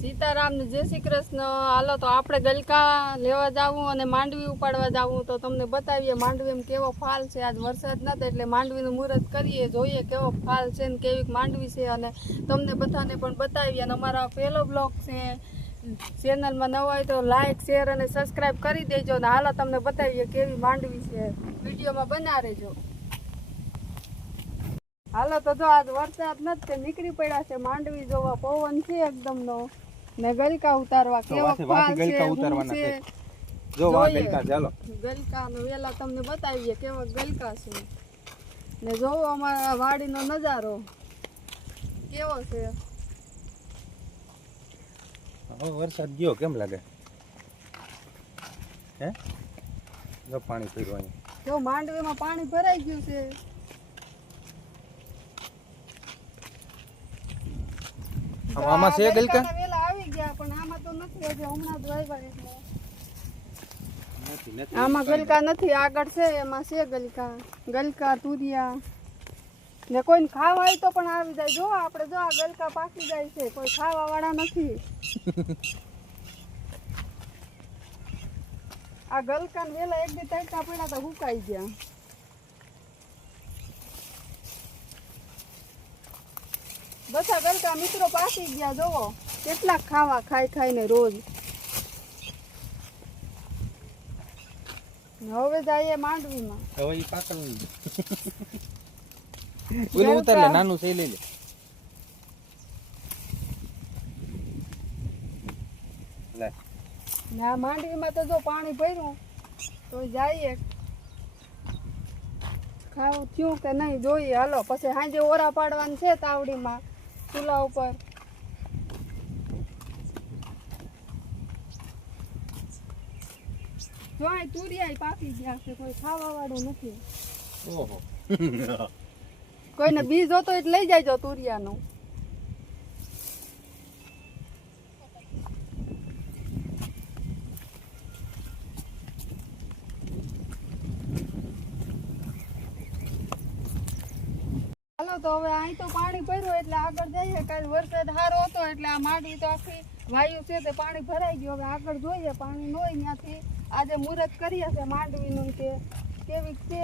સીતારામ ને જય શ્રી કૃષ્ણ. હાલો તો આપણે ગલકા લેવા જાવું અને માંડવી ઉપાડવા જાવું. તો તમને બતાવીએ માંડવીમાં કેવો ફાલ છે. આજ વરસાદ નથી એટલે માંડવીનું મુહૂર્ત કરીએ, જોઈએ કેવો ફાલ છે ને કેવી માંડવી છે, અને તમને બધાને પણ બતાવીએ. અને અમારા પહેલો બ્લોગ છે, ચેનલમાં નવા હોય તો લાઈક શેર અને સબસ્ક્રાઈબ કરી દેજો. ને હાલો તમને બતાવીએ કેવી માંડવી છે, વિડીયોમાં બના રહેજો. હાલો તો જો આજ વરસાદ નથી, નીકળી પડ્યા છે માંડવી જોવા. પવન છે એકદમ નો, ને ગલકા ઉતારવા કેવો ફાલ છે. જો ગલકા નો વેલા તમને બતાવીએ કેવો ગલકા છે. ને જોવો અમારા વાડીનો નજારો કેવો છે. હવે વરસાદ ગયો કેમ લાગે હે? જો પાણી પીડ્યું અહીંયા, જો માંડવીમાં પાણી ભરાઈ ગયું છે. આમાં છે ગલકા વેલા આવી ગયા પણ આમાં તો નથી, હજી હમણાં જ વાવ્યા એટલે આમાં ગલકા નથી. આગળ છે એમાં છે ગલકા તુરિયા ને કોઈને ખાવા હોય તો પણ આવી જાય. જો આપણે જો આ ગલકા પાકી જાય છે, કોઈ ખાવા વાળા નથી. આ ગલકા ને વેલા એક દી તડકા પડ્યા તો હુકાઈ ગયા. બધા ગલકા મિત્રો પાકી ગયા. જોવો કેટલાક ખાવા ખાઈને રોજ. હવે જઈએ માંડવીમાં. હવે ઈ પાકલ ઓલું ઉતાર લે, નાનું છે લઈ લે. લે ના માંડવીમાં તો જો પાણી ભર્યું તો જઈએ. ખાવું થયું કે નહીં જોઈએ. હાલો પછી સાંજે ઓરા પાડવાનું છે તાવડીમાં ચૂલા ઉપર. જો આ તુરિયા પાકી ગયા છે, કોઈ ખાવા વાળું નથી. ઓહો કોઈને બીજ જોતો એટલે લઈ જાયજો તુરિયાનું. હાલો તો હવે અહીં તો પાણી ભર્યું એટલે આગળ જઈએ. કાલે વરસાદ સારો હતો એટલે આ માંડવી તો આખી વાયુ છે તે પાણી ભરાઈ ગયું. હવે આગળ જોઈએ પાણી ન હોય ત્યાંથી આજે મુહૂર્ત કરીએ છે માંડવીનું કે કેવી છે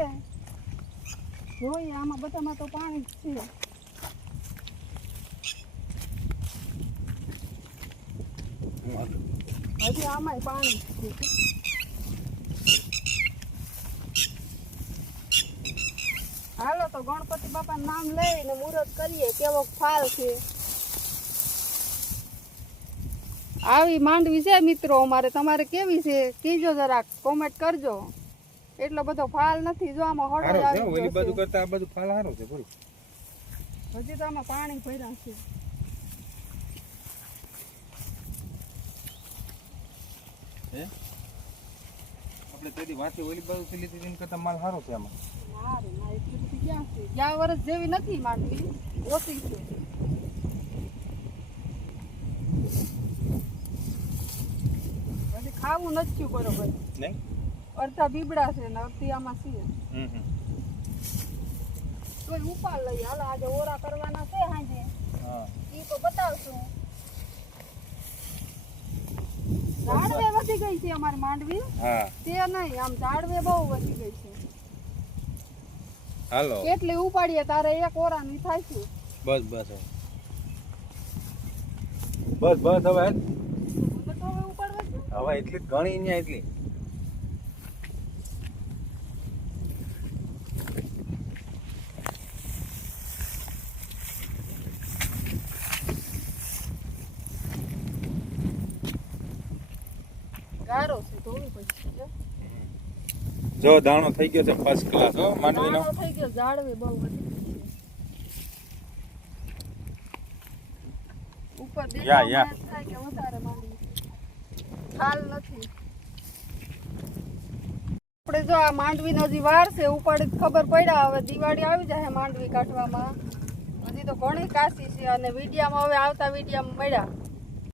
જોઈએ. આમાં બધામાં તો પાણી જ છે. હજી આમાંય પાણી જ છે. હાલો તો ગણપતિ બાપાનું નામ લઈને મુહૂર્ત કરીએ કેવો ફાલ છે. આવી માંડવી છે મિત્રો અમારે. તમારે કેવી છે કીજો જરાક કોમેન્ટ કરજો. એટલો બધો ફાલ નથી. જો આમાં હળો આવી ઓલી બાજુ કરતા આ બાજુ ફાલ સારો છે પૂરું. હજી તો આમાં પાણી ભર્યા છે. હે આપણે તેદી વાંચી ઓલી બાજુ થી લીધી એમ કરતા માલ સારો છે આમાં. ના રે ના, એટલી બધી ક્યાં છે? ગયા વર્ષ જેવી નથી માંડવી, ઓછી છે. હજી ખાવું નથી થયું બરોબર. નહીં અડધા બીબડા છે ને અડધી આમાં છે. તોય ઉપાડ લઈએ. હાલો આજે ઓરા કરવાના છે સાંજે, ઈ તો બતાવશું. ઝાડવે વધી ગઈ છે અમારી માંડવી. તે નહીં, આમ ઝાડવે બહુ વધી ગઈ છે. હાલો કેટલી ઉપાડીએ તારે એક ઓરાની થાય છે. બસ બસ હવે ઉપાડવા છે હવે એટલી જ ઘણી ન્યા એટલી. ગારો છે ધોવી પછી. જો દાણો થઈ ગયો છે ફર્સ્ટ ક્લાસ હો માંડવીનો. દાણો થઈ ગયો, ઝાડવે બહુ વધી ગઈ છે. ઉપર દેખાવ થાય કે વધારે માંડવી ખાલ નથી. આપણે જો આ માંડવી હજી વાર છે ઉપાડી ખબર પડ્યા. હવે દિવાળી આવી જાય માંડવી કાઢવામાં. હજી તો ઘણી કાશી છે અને વિડીયામાં હવે આવતા વિડીયામાં મળ્યા.